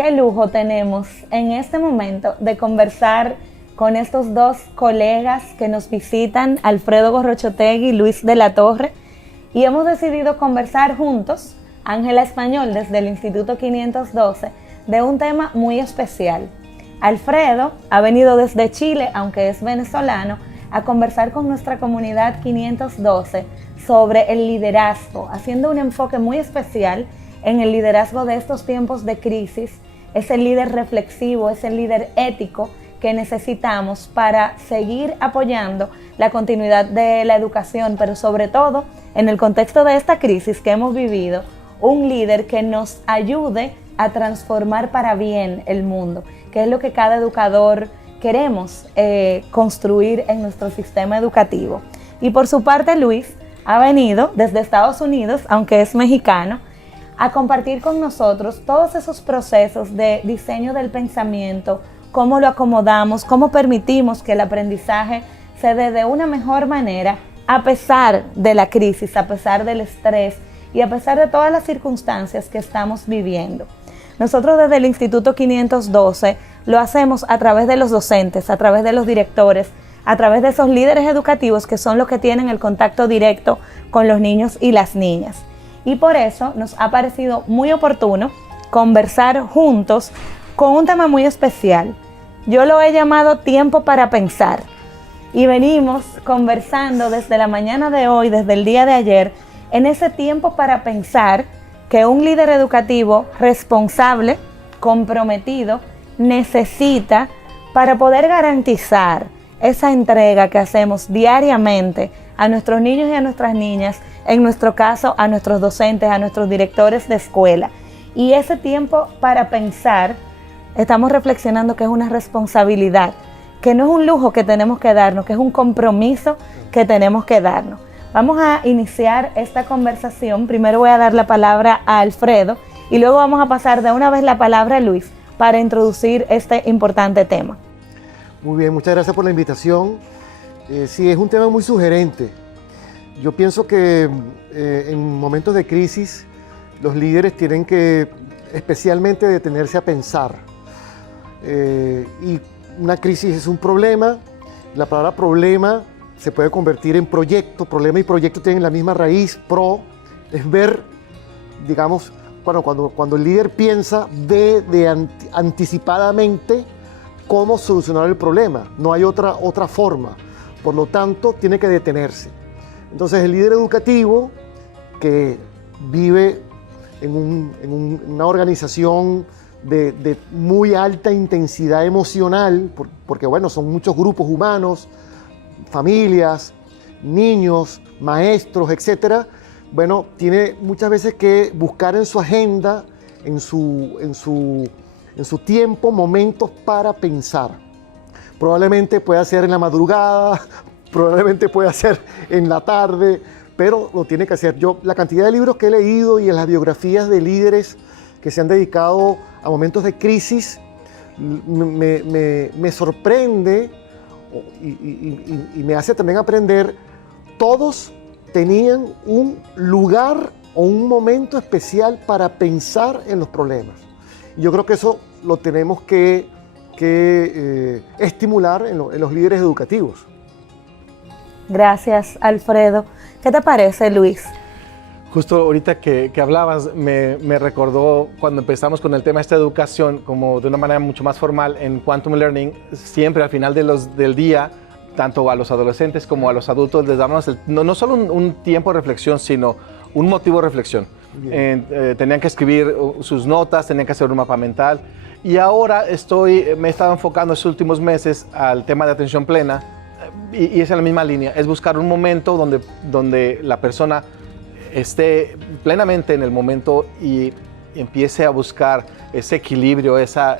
qué lujo tenemos en este momento de conversar con estos dos colegas que nos visitan, Alfredo Gorrochotegui y Luis de la Torre, y hemos decidido conversar juntos, Ángela Español desde el Instituto 512, de un tema muy especial. Alfredo ha venido desde Chile, aunque es venezolano, a conversar con nuestra comunidad 512 sobre el liderazgo, haciendo un enfoque muy especial en el liderazgo de estos tiempos de crisis. Es el líder reflexivo, es el líder ético que necesitamos para seguir apoyando la continuidad de la educación, pero sobre todo en el contexto de esta crisis que hemos vivido, un líder que nos ayude a transformar para bien el mundo, que es lo que cada educador queremos construir en nuestro sistema educativo. Y por su parte, Luis ha venido desde Estados Unidos, aunque es mexicano, a compartir con nosotros todos esos procesos de diseño del pensamiento, cómo lo acomodamos, cómo permitimos que el aprendizaje se dé de una mejor manera a pesar de la crisis, a pesar del estrés y a pesar de todas las circunstancias que estamos viviendo. Nosotros desde el Instituto 512 lo hacemos a través de los docentes, a través de los directores, a través de esos líderes educativos que son los que tienen el contacto directo con los niños y las niñas. Y por eso nos ha parecido muy oportuno conversar juntos con un tema muy especial. Yo lo he llamado tiempo para pensar. Y venimos conversando desde la mañana de hoy, desde el día de ayer, en ese tiempo para pensar que un líder educativo responsable, comprometido, necesita para poder garantizar esa entrega que hacemos diariamente a nuestros niños y a nuestras niñas, en nuestro caso a nuestros docentes, a nuestros directores de escuela. Y ese tiempo para pensar, estamos reflexionando que es una responsabilidad, que no es un lujo que tenemos que darnos, que es un compromiso que tenemos que darnos. Vamos a iniciar esta conversación. Primero voy a dar la palabra a Alfredo y luego vamos a pasar de una vez la palabra a Luis para introducir este importante tema. Muy bien, muchas gracias por la invitación. Sí, es un tema muy sugerente. Yo pienso que en momentos de crisis los líderes tienen que especialmente detenerse a pensar. Y una crisis es un problema. La palabra problema se puede convertir en proyecto. Problema y proyecto tienen la misma raíz. Pro es ver, digamos, cuando el líder piensa, ve anticipadamente cómo solucionar el problema. No hay otra forma. Por lo tanto, tiene que detenerse. Entonces, el líder educativo que vive en una organización de muy alta intensidad emocional, porque bueno, son muchos grupos humanos, familias, niños, maestros, etcétera. Bueno, tiene muchas veces que buscar en su agenda, en su tiempo, momentos para pensar. Probablemente pueda ser en la madrugada, probablemente pueda ser en la tarde, pero lo tiene que hacer. La cantidad de libros que he leído y en las biografías de líderes que se han dedicado a momentos de crisis me sorprende y me hace también aprender. Todos tenían un lugar o un momento especial para pensar en los problemas. Yo creo que eso lo tenemos que estimular en los líderes educativos. Gracias, Alfredo. ¿Qué te parece, Luis? Justo ahorita que hablabas, me recordó cuando empezamos con el tema de esta educación, como de una manera mucho más formal en Quantum Learning, siempre al final del día, tanto a los adolescentes como a los adultos, les damos no solo un tiempo de reflexión, sino un motivo de reflexión. Tenían que escribir sus notas, tenían que hacer un mapa mental. Y ahora me he estado enfocando estos últimos meses al tema de atención plena, y es en la misma línea, es buscar un momento donde la persona esté plenamente en el momento y empiece a buscar ese equilibrio, esa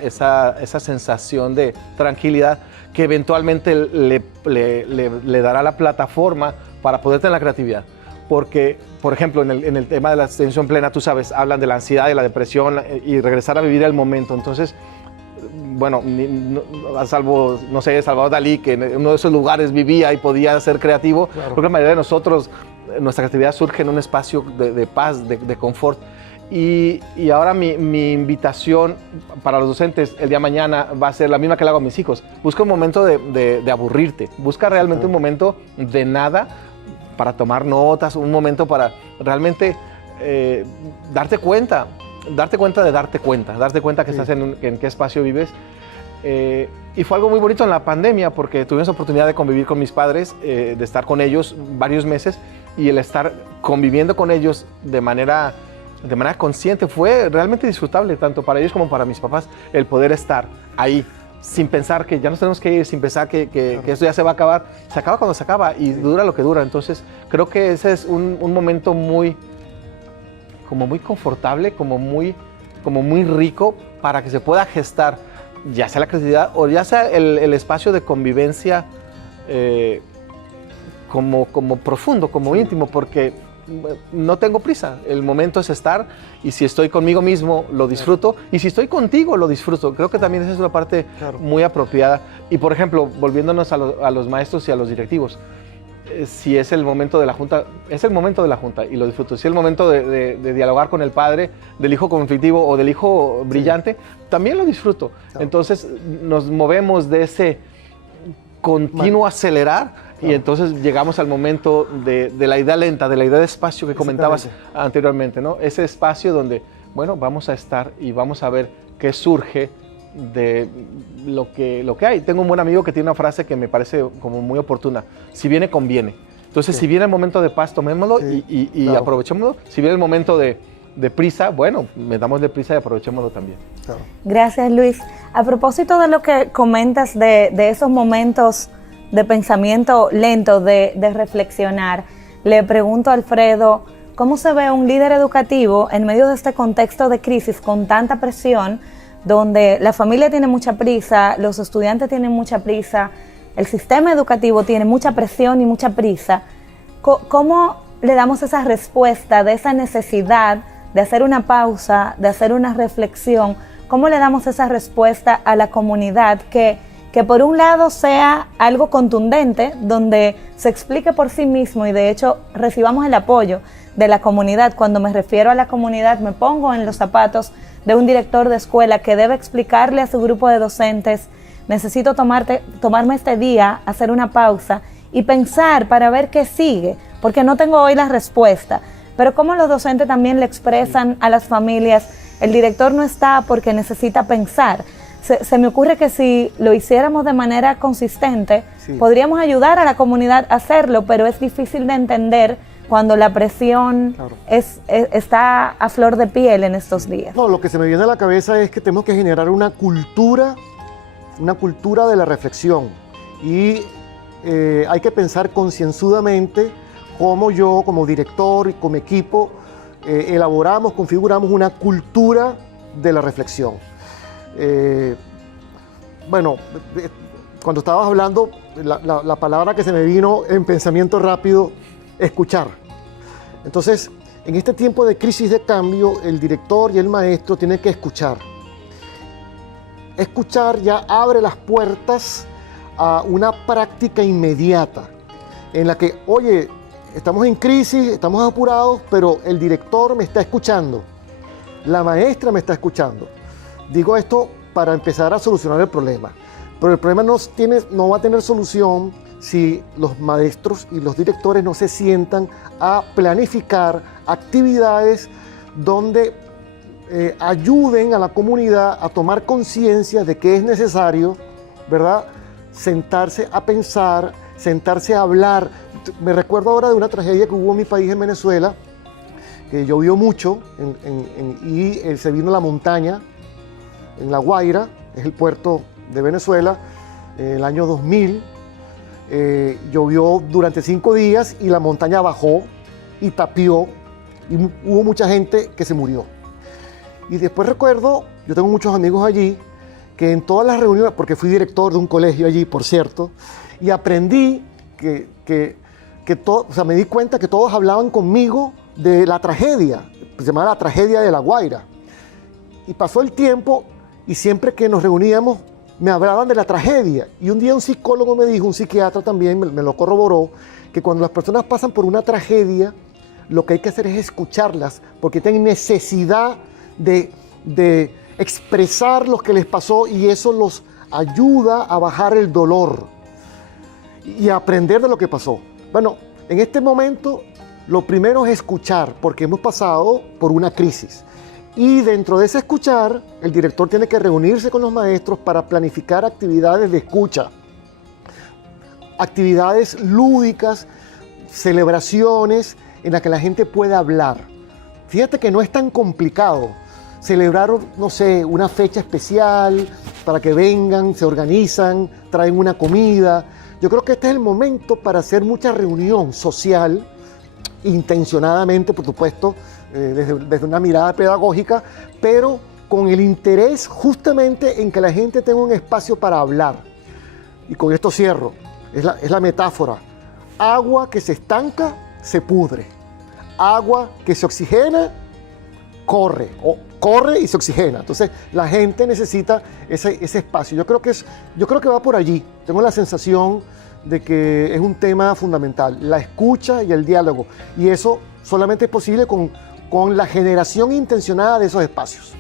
sensación de tranquilidad que eventualmente le dará la plataforma para poder tener la creatividad. Porque, por ejemplo, en el tema de la atención plena, tú sabes, hablan de la ansiedad y la depresión y regresar a vivir el momento. Entonces, bueno, salvo, no sé, Salvador Dalí, que en uno de esos lugares vivía y podía ser creativo, claro. Creo que la mayoría de nosotros, nuestra creatividad surge en un espacio de paz, de confort. Y ahora mi invitación para los docentes el día de mañana va a ser la misma que le hago a mis hijos. Busca un momento de aburrirte, busca realmente un momento de nada para tomar notas, un momento para realmente darte cuenta que estás en qué espacio vives. Y fue algo muy bonito en la pandemia porque tuvimos la oportunidad de convivir con mis padres, de estar con ellos varios meses, y el estar conviviendo con ellos de manera consciente fue realmente disfrutable, tanto para ellos como para mis papás, el poder estar ahí sin pensar que ya nos tenemos que ir, sin pensar que esto ya se va a acabar. Se acaba cuando se acaba y dura lo que dura. Entonces creo que ese es un momento muy confortable, como muy rico para que se pueda gestar, ya sea la creatividad o ya sea el espacio de convivencia como profundo, como íntimo, porque no tengo prisa. El momento es estar, y si estoy conmigo mismo lo disfruto, y si estoy contigo lo disfruto. Creo que también esa es una parte muy apropiada. Y por ejemplo, volviéndonos a los maestros y a los directivos, si es el momento de la junta, es el momento de la junta y lo disfruto. Si es el momento de dialogar con el padre del hijo conflictivo o del hijo brillante, también lo disfruto. Entonces nos movemos de ese continuo acelerar, y entonces llegamos al momento de la idea lenta, de la idea de espacio que comentabas anteriormente, ¿no? Ese espacio donde, bueno, vamos a estar y vamos a ver qué surge de lo que hay. Tengo un buen amigo que tiene una frase que me parece como muy oportuna: si viene, conviene. Entonces, si viene el momento de paz, tomémoslo y aprovechémoslo. Si viene el momento de prisa, bueno, metamos de prisa y aprovechémoslo también. Gracias, Luis. A propósito de lo que comentas de esos momentos de pensamiento lento, de reflexionar, le pregunto a Alfredo, ¿cómo se ve un líder educativo en medio de este contexto de crisis con tanta presión, donde la familia tiene mucha prisa, los estudiantes tienen mucha prisa, el sistema educativo tiene mucha presión y mucha prisa? ¿Cómo le damos esa respuesta de esa necesidad de hacer una pausa, de hacer una reflexión? ¿Cómo le damos esa respuesta a la comunidad que por un lado sea algo contundente, donde se explique por sí mismo y de hecho recibamos el apoyo de la comunidad? Cuando me refiero a la comunidad, me pongo en los zapatos de un director de escuela que debe explicarle a su grupo de docentes: necesito tomarme este día, hacer una pausa y pensar para ver qué sigue, porque no tengo hoy la respuesta. Pero como los docentes también le expresan a las familias, el director no está porque necesita pensar. Se me ocurre que si lo hiciéramos de manera consistente, podríamos ayudar a la comunidad a hacerlo, pero es difícil de entender cuando la presión está a flor de piel en estos días. No, lo que se me viene a la cabeza es que tenemos que generar una cultura de la reflexión, y hay que pensar concienzudamente cómo yo, como director y como equipo, elaboramos, configuramos una cultura de la reflexión. Bueno, cuando estabas hablando, la palabra que se me vino en pensamiento rápido: escuchar. Entonces, en este tiempo de crisis de cambio, el director y el maestro tienen que escuchar. Escuchar ya abre las puertas a una práctica inmediata en la que, oye, estamos en crisis, estamos apurados, pero el director me está escuchando, la maestra me está escuchando. Digo esto para empezar a solucionar el problema, pero el problema no va a tener solución si los maestros y los directores no se sientan a planificar actividades donde ayuden a la comunidad a tomar conciencia de que es necesario, ¿verdad?, sentarse a pensar, sentarse a hablar. Me recuerdo ahora de una tragedia que hubo en mi país, en Venezuela, que llovió mucho y se vino la montaña en La Guaira, es el puerto de Venezuela, en el año 2000. Llovió durante 5 días y la montaña bajó y tapió, y hubo mucha gente que se murió. Y después recuerdo, yo tengo muchos amigos allí, que en todas las reuniones, porque fui director de un colegio allí, por cierto, y aprendí me di cuenta que todos hablaban conmigo de la tragedia, se llamaba la tragedia de La Guaira. Y pasó el tiempo y siempre que nos reuníamos me hablaban de la tragedia. Y un día un psicólogo me dijo, un psiquiatra también me lo corroboró, que cuando las personas pasan por una tragedia, lo que hay que hacer es escucharlas, porque tienen necesidad de expresar lo que les pasó y eso los ayuda a bajar el dolor y a aprender de lo que pasó. Bueno, en este momento lo primero es escuchar, porque hemos pasado por una crisis. Y dentro de ese escuchar, el director tiene que reunirse con los maestros para planificar actividades de escucha, actividades lúdicas, celebraciones en las que la gente pueda hablar. Fíjate que no es tan complicado celebrar, no sé, una fecha especial para que vengan, se organizan, traen una comida. Yo creo que este es el momento para hacer mucha reunión social, intencionadamente, por supuesto, desde una mirada pedagógica, pero con el interés justamente en que la gente tenga un espacio para hablar. Y con esto cierro, es la metáfora. Agua que se estanca, se pudre. Agua que se oxigena, corre y se oxigena. Entonces la gente necesita ese espacio. Yo creo que va por allí. Tengo la sensación de que es un tema fundamental, la escucha y el diálogo. Y eso solamente es posible con la generación intencionada de esos espacios.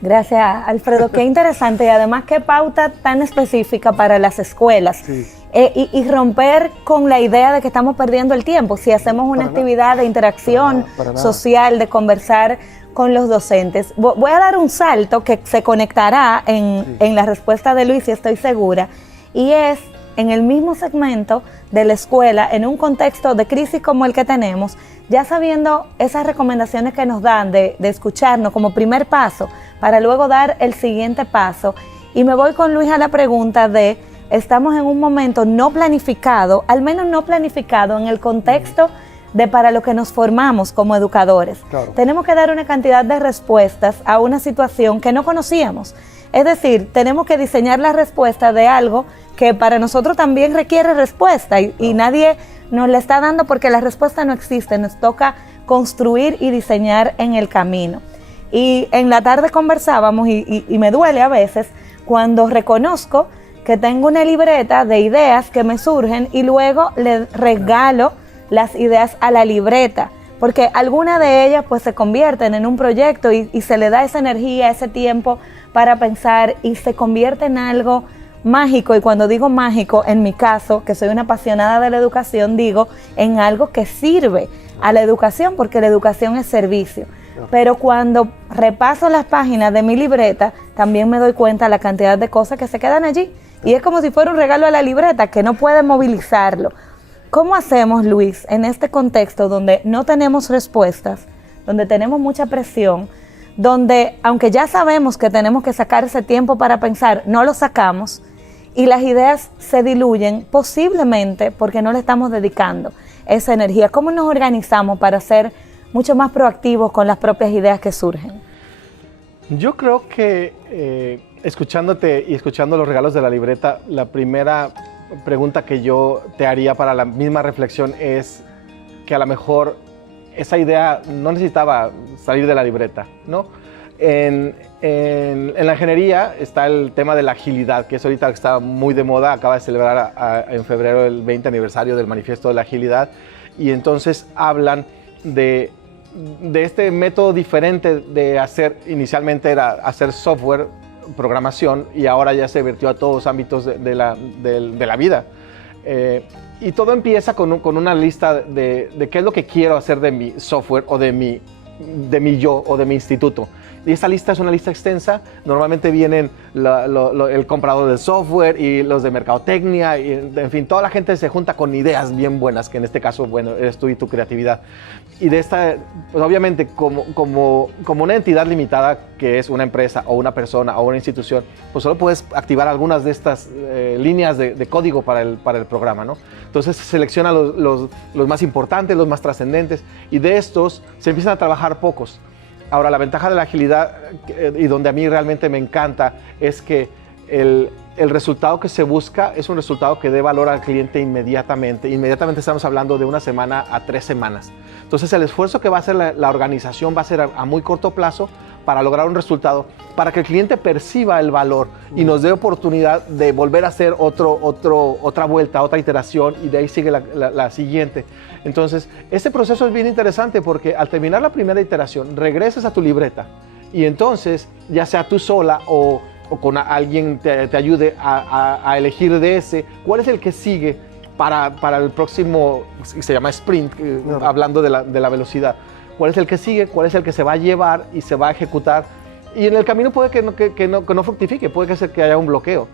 Gracias, Alfredo. Qué interesante y además qué pauta tan específica para las escuelas. Sí. Y romper con la idea de que estamos perdiendo el tiempo. Si hacemos una actividad de interacción social, de conversar con los docentes. Voy a dar un salto que se conectará en la respuesta de Luis, y estoy segura, y es en el mismo segmento de la escuela, en un contexto de crisis como el que tenemos, ya sabiendo esas recomendaciones que nos dan de escucharnos como primer paso, para luego dar el siguiente paso. Y me voy con Luis a la pregunta de, estamos en un momento no planificado, al menos no planificado en el contexto de para lo que nos formamos como educadores. Claro. Tenemos que dar una cantidad de respuestas a una situación que no conocíamos. Es decir, tenemos que diseñar la respuesta de algo que para nosotros también requiere respuesta y nadie nos la está dando porque la respuesta no existe. Nos toca construir y diseñar en el camino. Y en la tarde conversábamos y me duele a veces cuando reconozco que tengo una libreta de ideas que me surgen y luego le regalo las ideas a la libreta, porque algunas de ellas pues se convierten en un proyecto y se le da esa energía, ese tiempo para pensar y se convierte en algo mágico. Y cuando digo mágico, en mi caso, que soy una apasionada de la educación, digo en algo que sirve a la educación, porque la educación es servicio. Pero cuando repaso las páginas de mi libreta, también me doy cuenta de la cantidad de cosas que se quedan allí. Y es como si fuera un regalo a la libreta que no puede movilizarlo. ¿Cómo hacemos, Luis, en este contexto donde no tenemos respuestas, donde tenemos mucha presión, donde, aunque ya sabemos que tenemos que sacar ese tiempo para pensar, no lo sacamos y las ideas se diluyen posiblemente porque no le estamos dedicando esa energía? ¿Cómo nos organizamos para ser mucho más proactivos con las propias ideas que surgen? Yo creo que escuchándote y escuchando los regalos de la libreta, la primera pregunta que yo te haría para la misma reflexión es que a lo mejor esa idea no necesitaba salir de la libreta, ¿no? En la ingeniería está el tema de la agilidad, que es ahorita que está muy de moda. Acaba de celebrar en febrero el 20 aniversario del Manifiesto de la Agilidad, y entonces hablan de este método diferente de hacer. Inicialmente era hacer software, programación, y ahora ya se vertió a todos los ámbitos de la vida. Y todo empieza con una lista de qué es lo que quiero hacer de mi software o de mi yo o de mi instituto. Y esa lista es una lista extensa. Normalmente vienen el comprador del software y los de mercadotecnia, y, en fin, toda la gente se junta con ideas bien buenas, que en este caso, bueno, eres tú y tu creatividad. Y de esta, pues obviamente, como una entidad limitada, que es una empresa o una persona o una institución, pues solo puedes activar algunas de estas líneas de código para el programa, ¿no? Entonces se seleccionan los más importantes, los más trascendentes, y de estos se empiezan a trabajar pocos. Ahora, la ventaja de la agilidad, y donde a mí realmente me encanta, es que el resultado que se busca es un resultado que dé valor al cliente inmediatamente. Inmediatamente estamos hablando de 1 semana a 3 semanas. Entonces, el esfuerzo que va a hacer la organización va a ser a muy corto plazo, para lograr un resultado, para que el cliente perciba el valor y nos dé oportunidad de volver a hacer otra vuelta, otra iteración, y de ahí sigue la siguiente. Entonces, este proceso es bien interesante porque al terminar la primera iteración, regresas a tu libreta y entonces, ya sea tú sola o con alguien te ayude a elegir de ese, cuál es el que sigue para el próximo, se llama sprint, hablando de la velocidad. ¿Cuál es el que sigue? ¿Cuál es el que se va a llevar y se va a ejecutar? Y en el camino puede que no fructifique, puede ser que haya un bloqueo,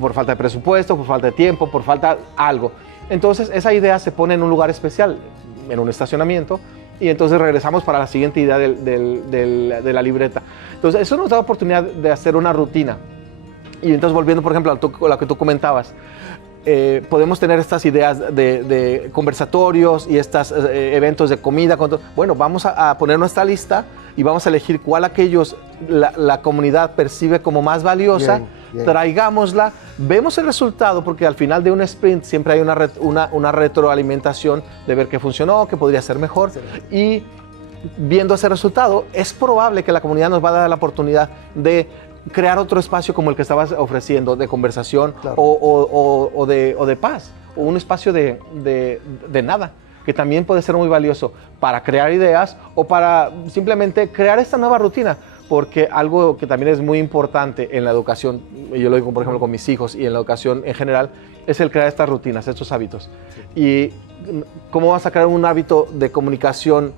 por falta de presupuesto, por falta de tiempo, por falta de algo. Entonces esa idea se pone en un lugar especial, en un estacionamiento, y entonces regresamos para la siguiente idea de la libreta. Entonces eso nos da la oportunidad de hacer una rutina. Y entonces volviendo, por ejemplo, a lo que tú comentabas, podemos tener estas ideas de conversatorios y estos eventos de comida. Bueno, vamos a poner nuestra lista y vamos a elegir cuál aquellos la comunidad percibe como más valiosa, bien. Traigámosla, vemos el resultado, porque al final de un sprint siempre hay una retroalimentación de ver qué funcionó, qué podría ser mejor, sí. Y viendo ese resultado, es probable que la comunidad nos va a dar la oportunidad de crear otro espacio como el que estabas ofreciendo, de conversación, claro. o de paz, o un espacio de nada, que también puede ser muy valioso para crear ideas o para simplemente crear esta nueva rutina, porque algo que también es muy importante en la educación, y yo lo digo por ejemplo con mis hijos y en la educación en general, es el crear estas rutinas, estos hábitos. Sí. Y cómo vas a crear un hábito de comunicación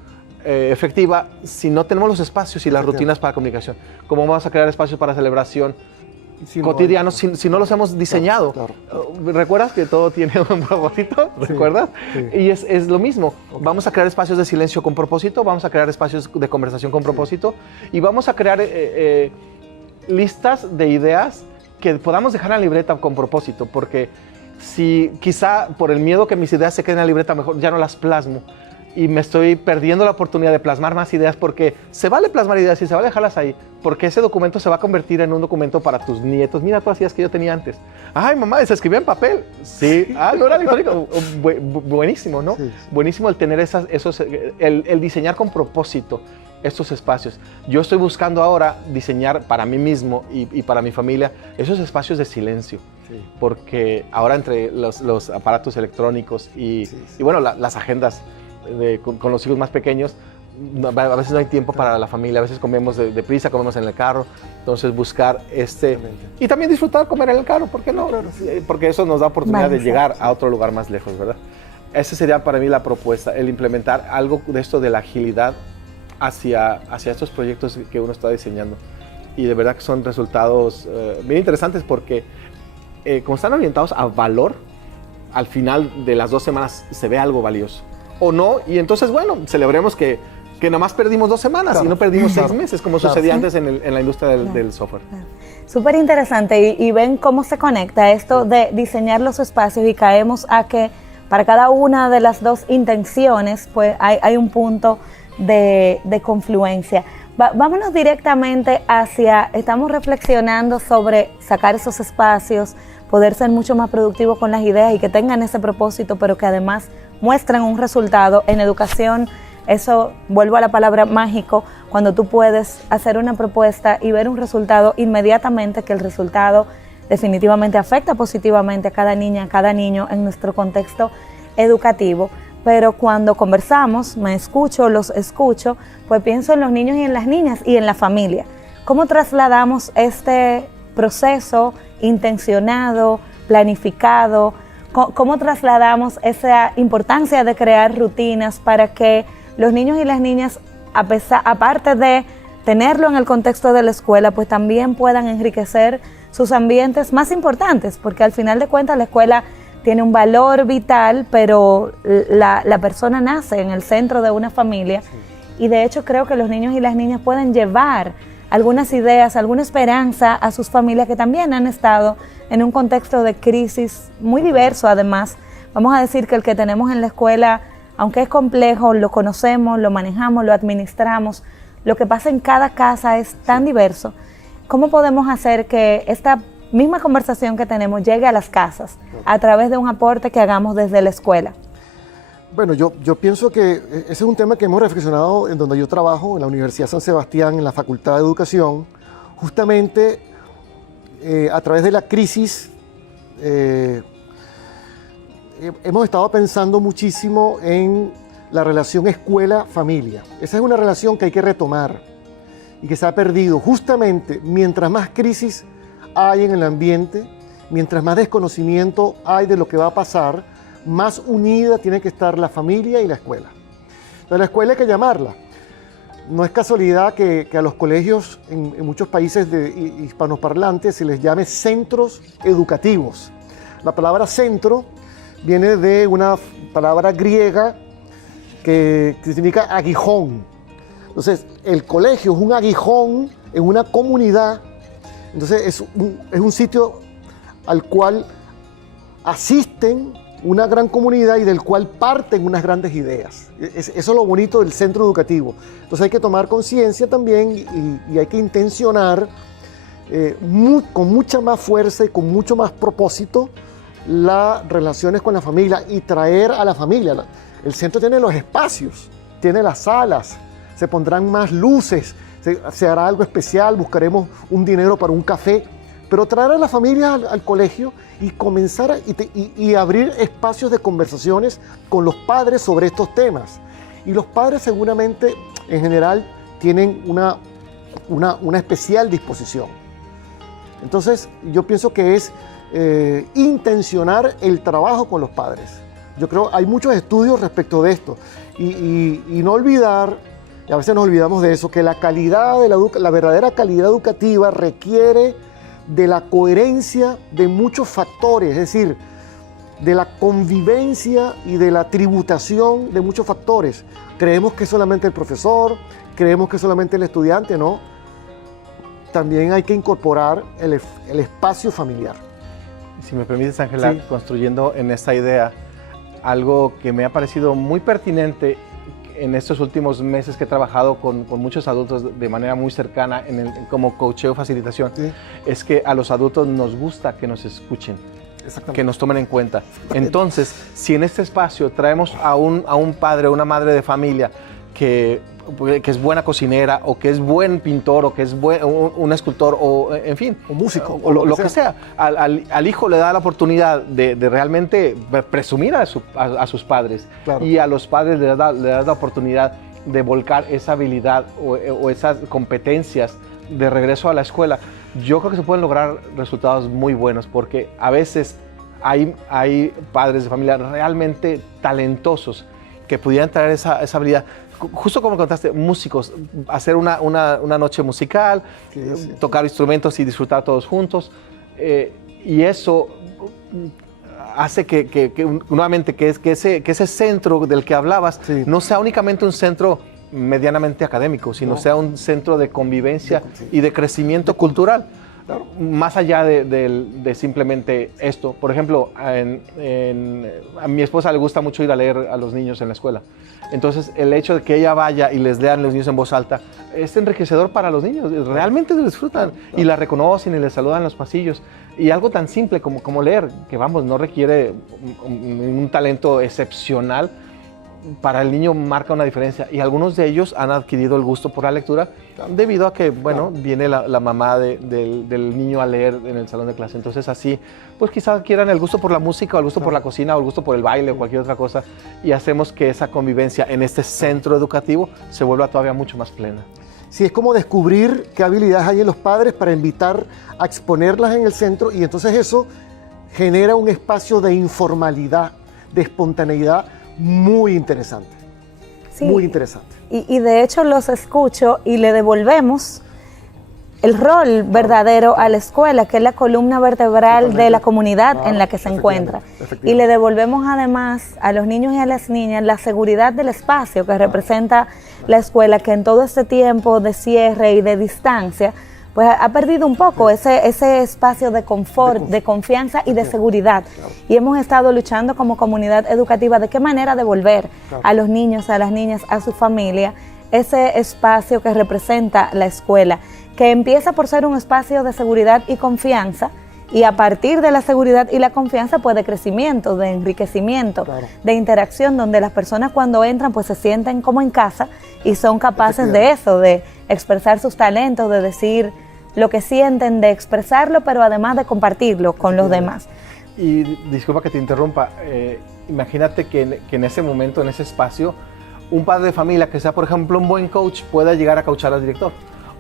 efectiva si no tenemos los espacios y las rutinas para comunicación. ¿Cómo vamos a crear espacios para celebración cotidianos si no los hemos diseñado? Claro. ¿Recuerdas que todo tiene un propósito? Sí, ¿recuerdas? Sí. Y es lo mismo. Okay. Vamos a crear espacios de silencio con propósito, vamos a crear espacios de conversación con propósito, y vamos a crear listas de ideas que podamos dejar en la libreta con propósito, porque si quizá por el miedo que mis ideas se queden en la libreta, mejor ya no las plasmo. Y me estoy perdiendo la oportunidad de plasmar más ideas, porque se vale plasmar ideas y se vale dejarlas ahí, porque ese documento se va a convertir en un documento para tus nietos. Mira, tú hacías que yo tenía antes. Ay, mamá, se escribía en papel. Sí. Ah, no era electrónico. Buenísimo, ¿no? Sí. Buenísimo el tener el diseñar con propósito estos espacios. Yo estoy buscando ahora diseñar para mí mismo y para mi familia esos espacios de silencio. Sí. Porque ahora entre los aparatos electrónicos y bueno, las agendas con los hijos más pequeños, a veces no hay tiempo para la familia, a veces comemos deprisa, comemos en el carro, entonces buscar y también disfrutar comer en el carro, ¿por qué no? Porque eso nos da oportunidad de llegar a otro lugar más lejos, ¿verdad? Esa sería para mí la propuesta, el implementar algo de esto de la agilidad hacia estos proyectos que uno está diseñando, y de verdad que son resultados bien interesantes, porque como están orientados a valor, al final de las 2 semanas se ve algo valioso. O no, y entonces, bueno, celebremos que nada más perdimos 2 semanas, claro, y no perdimos 6 meses, como sucedía antes en la industria del software. Claro. Súper interesante, y ven cómo se conecta esto de diseñar los espacios, y caemos a que para cada una de las 2 intenciones, pues hay un punto de confluencia. Vámonos directamente estamos reflexionando sobre sacar esos espacios, poder ser mucho más productivos con las ideas y que tengan ese propósito, pero que además muestren un resultado. En educación, eso, vuelvo a la palabra mágico, cuando tú puedes hacer una propuesta y ver un resultado inmediatamente, que el resultado definitivamente afecta positivamente a cada niña, a cada niño en nuestro contexto educativo. Pero cuando conversamos, los escucho, pues pienso en los niños y en las niñas y en la familia. ¿Cómo trasladamos este proceso intencionado, planificado? ¿Cómo trasladamos esa importancia de crear rutinas para que los niños y las niñas, aparte de tenerlo en el contexto de la escuela, pues también puedan enriquecer sus ambientes más importantes? Porque al final de cuentas la escuela tiene un valor vital, pero la persona nace en el centro de una familia, sí. Y de hecho creo que los niños y las niñas pueden llevar algunas ideas, alguna esperanza a sus familias que también han estado en un contexto de crisis muy diverso. Además, vamos a decir que el que tenemos en la escuela, aunque es complejo, lo conocemos, lo manejamos, lo administramos. Lo que pasa en cada casa es tan diverso. ¿Cómo podemos hacer que esta misma conversación que tenemos llegue a las casas a través de un aporte que hagamos desde la escuela? Bueno, yo pienso que ese es un tema que hemos reflexionado en donde yo trabajo, en la Universidad San Sebastián, en la Facultad de Educación, justamente a través de la crisis. Hemos estado pensando muchísimo en la relación escuela-familia. Esa es una relación que hay que retomar y que se ha perdido justamente mientras más crisis hay en el ambiente, mientras más desconocimiento hay de lo que va a pasar, más unida tiene que estar la familia y la escuela. Pero la escuela hay que llamarla. No es casualidad que a los colegios en muchos países hispanoparlantes se les llame centros educativos. La palabra centro viene de una palabra griega que significa aguijón. Entonces, el colegio es un aguijón en una comunidad. Entonces, es un sitio al cual asisten una gran comunidad y del cual parten unas grandes ideas. Eso es lo bonito del centro educativo. Entonces, hay que tomar conciencia también y hay que intencionar con mucha más fuerza y con mucho más propósito las relaciones con la familia y traer a la familia. El centro tiene los espacios, tiene las salas, se pondrán más luces, se hará algo especial, buscaremos un dinero para un café, pero traer a la familia al colegio y comenzar y abrir espacios de conversaciones con los padres sobre estos temas. Y los padres seguramente, en general, tienen una especial disposición. Entonces, yo pienso que es intencionar el trabajo con los padres. Yo creo hay muchos estudios respecto de esto y no olvidar, y a veces nos olvidamos de eso, que la verdadera calidad educativa requiere de la coherencia de muchos factores, es decir, de la convivencia y de la tributación de muchos factores. Creemos que es solamente el profesor, creemos que es solamente el estudiante, no. También hay que incorporar el espacio familiar. Si me permites, Ángela, sí, construyendo en esta idea, algo que me ha parecido muy pertinente en estos últimos meses que he trabajado con muchos adultos de manera muy cercana como coacheo, facilitación, sí, es que a los adultos nos gusta que nos escuchen, que nos tomen en cuenta. Entonces, si en este espacio traemos a un padre o una madre de familia que es buena cocinera, o que es buen pintor, o que es un escultor, o en fin, o músico, o lo que sea, al hijo le da la oportunidad de realmente presumir a sus padres, claro, y a los padres le da la oportunidad de volcar esa habilidad o esas competencias de regreso a la escuela. Yo creo que se pueden lograr resultados muy buenos, porque a veces hay padres de familia realmente talentosos que pudieran traer esa habilidad. Justo como contaste, músicos, hacer una noche musical, sí, sí, tocar instrumentos y disfrutar todos juntos. Y eso hace nuevamente que ese centro del que hablabas, sí, no sea únicamente un centro medianamente académico, sino sea un centro de convivencia y de crecimiento cultural. Claro. Más allá de simplemente esto. Por ejemplo, a mi esposa le gusta mucho ir a leer a los niños en la escuela. Entonces, el hecho de que ella vaya y les lean los niños en voz alta es enriquecedor para los niños. Realmente lo disfrutan, y la reconocen y les saludan en los pasillos. Y algo tan simple como leer, que vamos, no requiere un talento excepcional, para el niño marca una diferencia. Y algunos de ellos han adquirido el gusto por la lectura debido a que, bueno, viene la mamá del niño a leer en el salón de clase. Entonces así, pues quizás quieran el gusto por la música, o el gusto por la cocina, o el gusto por el baile, o cualquier otra cosa, y hacemos que esa convivencia en este centro educativo se vuelva todavía mucho más plena. Sí, es como descubrir qué habilidades hay en los padres para invitar a exponerlas en el centro, y entonces eso genera un espacio de informalidad, de espontaneidad muy interesante. Sí, muy interesante. Y de hecho los escucho y le devolvemos el rol verdadero a la escuela, que es la columna vertebral de la comunidad en la que se encuentra. Y le devolvemos además a los niños y a las niñas la seguridad del espacio que representa la escuela, que en todo este tiempo de cierre y de distancia, pues ha perdido un poco ese espacio de confort, de confianza y de seguridad. Claro. Y hemos estado luchando como comunidad educativa de qué manera devolver a los niños, a las niñas, a su familia, ese espacio que representa la escuela, que empieza por ser un espacio de seguridad y confianza, Y a partir de la seguridad y la confianza, pues de crecimiento, de enriquecimiento, Claro. de interacción, donde las personas cuando entran pues se sienten como en casa y son capaces de eso, de expresar sus talentos, de decir lo que sienten, de expresarlo, pero además de compartirlo con los demás. Y disculpa que te interrumpa, imagínate que en ese momento, en ese espacio, un padre de familia que sea, por ejemplo, un buen coach pueda llegar a coachar al director,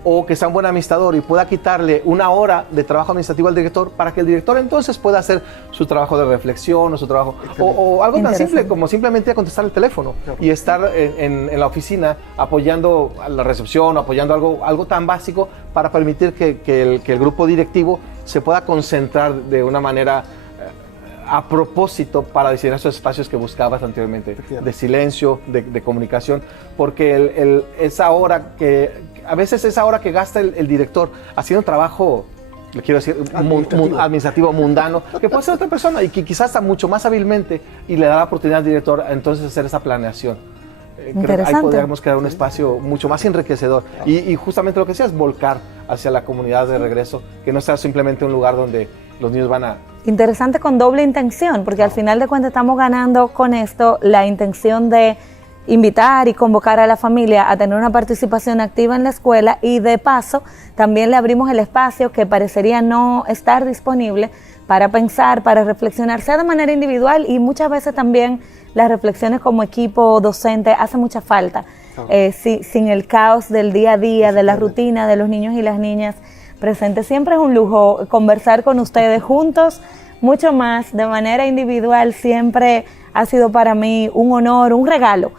o que sea un buen administrador y pueda quitarle una hora de trabajo administrativo al director para que el director entonces pueda hacer su trabajo de reflexión o su trabajo, o algo tan simple como simplemente contestar el teléfono y estar en la oficina apoyando a la recepción, apoyando algo tan básico para permitir que el grupo directivo se pueda concentrar de una manera a propósito para diseñar esos espacios que buscabas anteriormente, de silencio, de comunicación, porque esa hora a veces esa hora que gasta el director haciendo trabajo, le quiero decir, administrativo mundano, que puede ser otra persona y que quizás está mucho más hábilmente y le da la oportunidad al director entonces hacer esa planeación. Creo que ahí podríamos crear un espacio mucho más enriquecedor y justamente lo que decías, volcar hacia la comunidad de regreso, que no sea simplemente un lugar donde los niños van a... Interesante, con doble intención, porque al final de cuentas estamos ganando con esto la intención de invitar y convocar a la familia a tener una participación activa en la escuela, y de paso también le abrimos el espacio que parecería no estar disponible para pensar, para reflexionar, sea de manera individual, y muchas veces también las reflexiones como equipo docente hacen mucha falta, sin el caos del día a día, de la rutina de los niños y las niñas presentes. Siempre es un lujo conversar con ustedes juntos, mucho más de manera individual. Siempre ha sido para mí un honor, un regalo,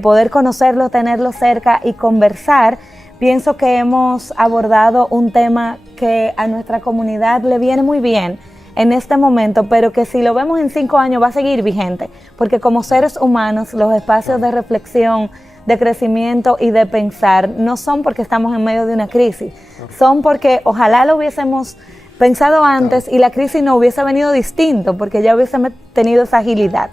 poder conocerlos, tenerlos cerca y conversar. Pienso que hemos abordado un tema que a nuestra comunidad le viene muy bien en este momento, pero que si lo vemos en 5 años va a seguir vigente, porque como seres humanos los espacios de reflexión, de crecimiento y de pensar no son porque estamos en medio de una crisis, son porque ojalá lo hubiésemos pensado antes y la crisis no hubiese venido distinto, porque ya hubiésemos tenido esa agilidad.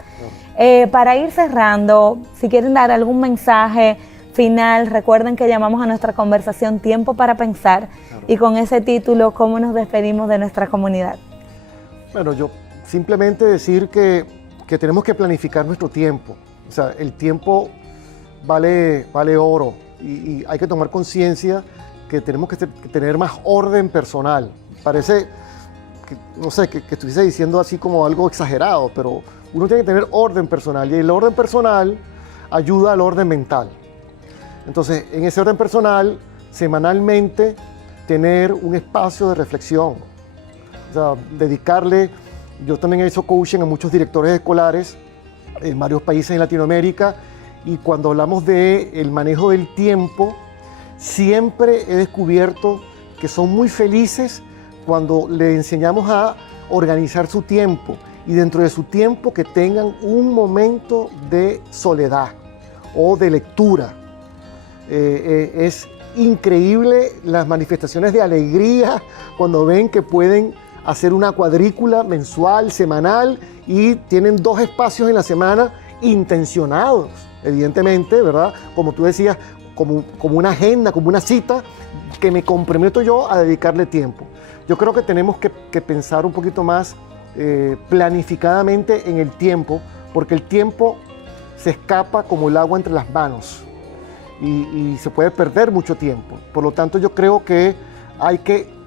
Para ir cerrando, si quieren dar algún mensaje final, recuerden que llamamos a nuestra conversación Tiempo para Pensar, y con ese título, ¿cómo nos despedimos de nuestra comunidad? Bueno, yo simplemente decir que tenemos que planificar nuestro tiempo. O sea, el tiempo vale oro, y hay que tomar conciencia que tenemos que tener más orden personal. Parece que, no sé, que estuviese diciendo así como algo exagerado, pero uno tiene que tener orden personal, y el orden personal ayuda al orden mental. Entonces, en ese orden personal, semanalmente, tener un espacio de reflexión. O sea, dedicarle, yo también he hecho coaching a muchos directores escolares en varios países en Latinoamérica, y cuando hablamos del manejo del tiempo, siempre he descubierto que son muy felices cuando le enseñamos a organizar su tiempo, y dentro de su tiempo que tengan un momento de soledad o de lectura. Es increíble las manifestaciones de alegría cuando ven que pueden hacer una cuadrícula mensual, semanal, y tienen 2 espacios en la semana intencionados, evidentemente, ¿verdad? Como tú decías, como una agenda, como una cita, que me comprometo yo a dedicarle tiempo. Yo creo que tenemos que pensar un poquito más planificadamente en el tiempo, porque el tiempo se escapa como el agua entre las manos, y se puede perder mucho tiempo. Por lo tanto, yo creo que hay que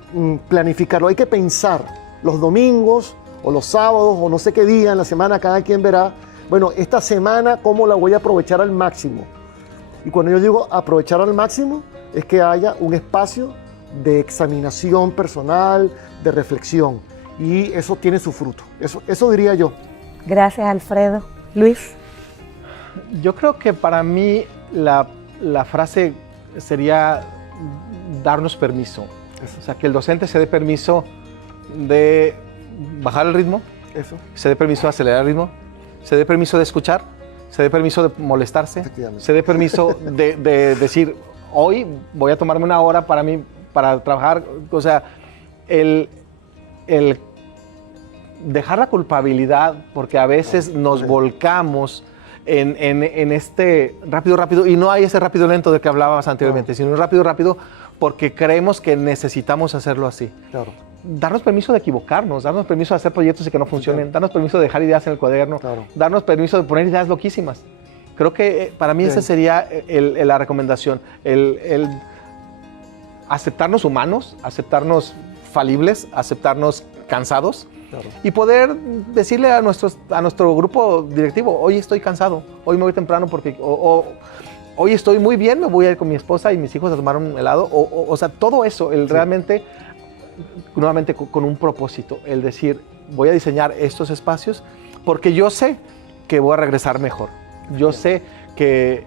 planificarlo, hay que pensar los domingos o los sábados o no sé qué día en la semana, cada quien verá, bueno, esta semana cómo la voy a aprovechar al máximo. Y cuando yo digo aprovechar al máximo, es que haya un espacio de examinación personal, de reflexión, y eso tiene su fruto. Eso diría yo. Gracias, Alfredo. Luis. Yo creo que para mí la frase sería darnos permiso. O sea, que el docente se dé permiso de bajar el ritmo, se dé permiso de acelerar el ritmo, se dé permiso de escuchar, se dé permiso de molestarse, se dé permiso de decir, hoy voy a tomarme una hora para mí, para trabajar. O sea, el dejar la culpabilidad, porque a veces nos volcamos en este rápido, y no hay ese rápido lento del que hablabas anteriormente, sino un rápido porque creemos que necesitamos hacerlo así. Claro. darnos permiso de equivocarnos, darnos permiso de hacer proyectos y que no funcionen, darnos permiso de dejar ideas en el cuaderno, darnos permiso de poner ideas loquísimas. Creo que para mí esa sería la recomendación, el aceptarnos humanos, aceptarnos falibles, aceptarnos cansados y poder decirle a nuestro grupo directivo, hoy estoy cansado, hoy me voy temprano porque hoy estoy muy bien, me voy a ir con mi esposa y mis hijos a tomar un helado, o sea, todo eso, realmente, nuevamente con un propósito, el decir, voy a diseñar estos espacios porque yo sé que voy a regresar mejor. Yo sé que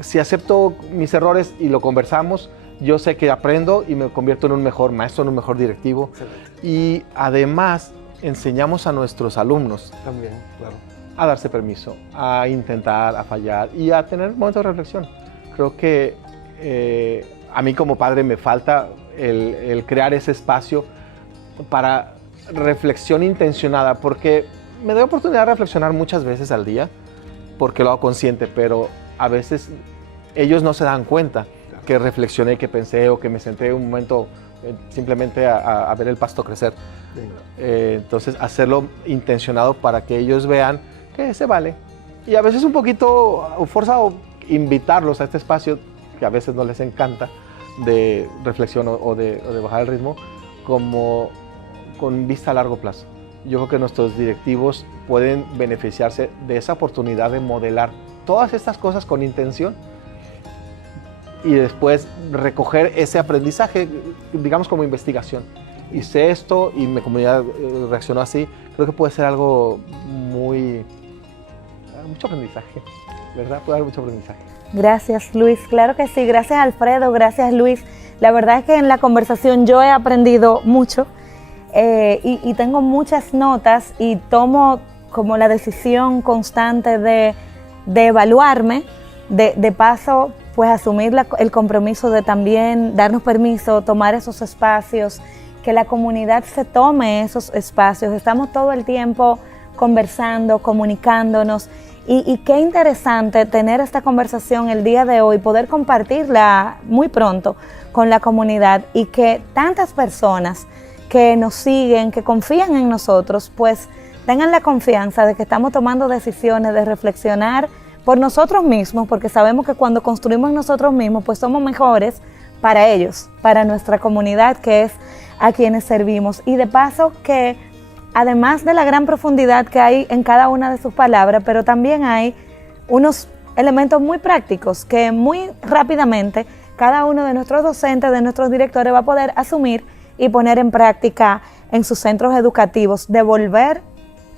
si acepto mis errores y lo conversamos, yo sé que aprendo y me convierto en un mejor maestro, en un mejor directivo. Excelente. Y además enseñamos a nuestros alumnos también, claro, a darse permiso, a intentar, a fallar y a tener momentos de reflexión. Creo que a mí como padre me falta el crear ese espacio para reflexión intencionada, porque me doy oportunidad de reflexionar muchas veces al día, porque lo hago consciente, pero a veces ellos no se dan cuenta que reflexioné, que pensé o que me senté un momento simplemente a ver el pasto crecer. Entonces, hacerlo intencionado para que ellos vean que se vale. Y a veces un poquito forzado invitarlos a este espacio que a veces no les encanta de reflexión o de bajar el ritmo, como con vista a largo plazo. Yo creo que nuestros directivos pueden beneficiarse de esa oportunidad de modelar todas estas cosas con intención y después recoger ese aprendizaje, digamos, como investigación. Hice esto y mi comunidad reaccionó así. Creo que puede ser algo mucho aprendizaje, ¿verdad? Puede haber mucho aprendizaje. Gracias, Luis. Claro que sí. Gracias, Alfredo. Gracias, Luis. La verdad es que en la conversación yo he aprendido mucho. Y tengo muchas notas y tomo como la decisión constante de evaluarme, de paso pues asumir el compromiso de también darnos permiso, tomar esos espacios, que la comunidad se tome esos espacios. Estamos todo el tiempo conversando, comunicándonos y qué interesante tener esta conversación el día de hoy, poder compartirla muy pronto con la comunidad y que tantas personas que nos siguen, que confían en nosotros, pues tengan la confianza de que estamos tomando decisiones de reflexionar por nosotros mismos, porque sabemos que cuando construimos nosotros mismos, pues somos mejores para ellos, para nuestra comunidad, que es a quienes servimos. Y de paso que, además de la gran profundidad que hay en cada una de sus palabras, pero también hay unos elementos muy prácticos que muy rápidamente cada uno de nuestros docentes, de nuestros directores va a poder asumir y poner en práctica en sus centros educativos, devolver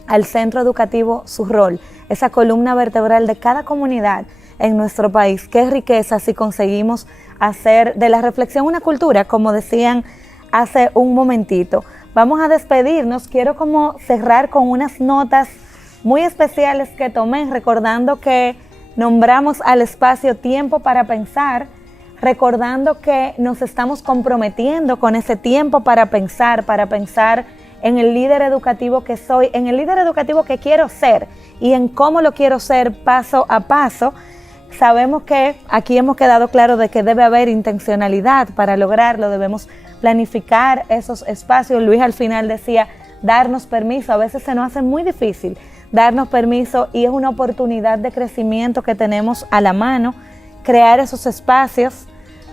al centro educativo su rol, esa columna vertebral de cada comunidad en nuestro país. Qué riqueza si conseguimos hacer de la reflexión una cultura, como decían hace un momentito. Vamos a despedirnos, quiero como cerrar con unas notas muy especiales que tomé, recordando que nombramos al espacio Tiempo para Pensar, recordando que nos estamos comprometiendo con ese tiempo para pensar en el líder educativo que soy, en el líder educativo que quiero ser y en cómo lo quiero ser paso a paso. Sabemos que aquí hemos quedado claro de que debe haber intencionalidad para lograrlo, debemos planificar esos espacios. Luis al final decía, darnos permiso, a veces se nos hace muy difícil darnos permiso y es una oportunidad de crecimiento que tenemos a la mano, crear esos espacios.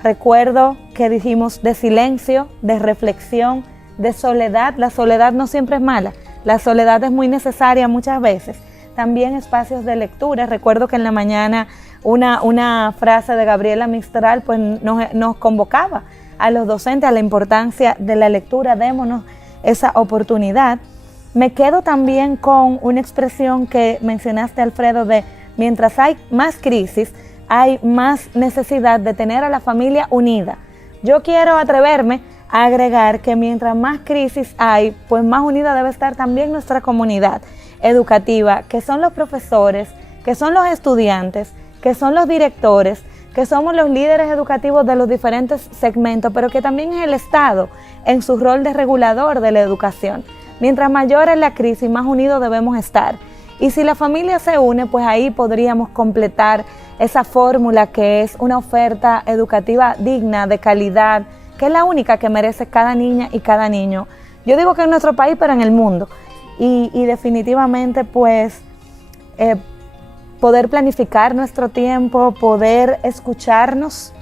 Recuerdo que dijimos de silencio, de reflexión, de soledad. La soledad no siempre es mala, la soledad es muy necesaria muchas veces. También espacios de lectura. Recuerdo que en la mañana una frase de Gabriela Mistral pues nos convocaba a los docentes a la importancia de la lectura. Démonos esa oportunidad. Me quedo también con una expresión que mencionaste, Alfredo, de mientras hay más crisis, hay más necesidad de tener a la familia unida. Yo quiero atreverme a agregar que mientras más crisis hay, pues más unida debe estar también nuestra comunidad educativa, que son los profesores, que son los estudiantes, que son los directores, que somos los líderes educativos de los diferentes segmentos, pero que también es el Estado en su rol de regulador de la educación. Mientras mayor es la crisis, más unidos debemos estar. Y si la familia se une, pues ahí podríamos completar esa fórmula que es una oferta educativa digna, de calidad, que es la única que merece cada niña y cada niño yo digo que en nuestro país, pero en el mundo. Y definitivamente pues poder planificar nuestro tiempo, poder escucharnos.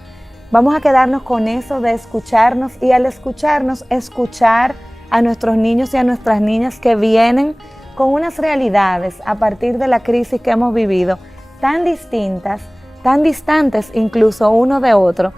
Vamos a quedarnos con eso de escucharnos, y al escucharnos, escuchar a nuestros niños y a nuestras niñas que vienen con unas realidades a partir de la crisis que hemos vivido, tan distintas, tan distantes incluso uno de otro,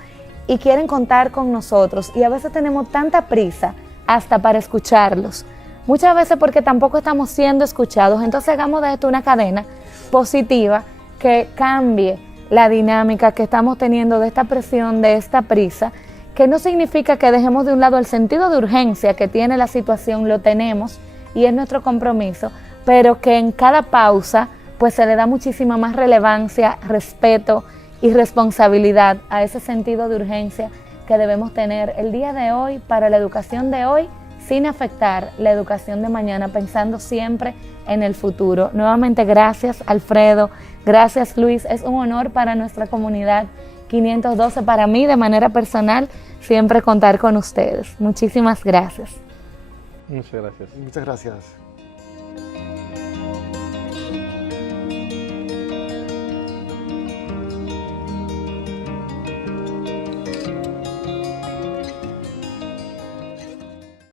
y quieren contar con nosotros, y a veces tenemos tanta prisa hasta para escucharlos, muchas veces porque tampoco estamos siendo escuchados. Entonces hagamos de esto una cadena positiva que cambie la dinámica que estamos teniendo de esta presión, de esta prisa, que no significa que dejemos de un lado el sentido de urgencia que tiene la situación, lo tenemos y es nuestro compromiso, pero que en cada pausa pues se le da muchísima más relevancia, respeto y responsabilidad a ese sentido de urgencia que debemos tener el día de hoy para la educación de hoy, sin afectar la educación de mañana, pensando siempre en el futuro. Nuevamente gracias Alfredo, gracias Luis, es un honor para nuestra comunidad 512, para mí de manera personal, siempre contar con ustedes. Muchísimas gracias. Muchas gracias. Muchas gracias.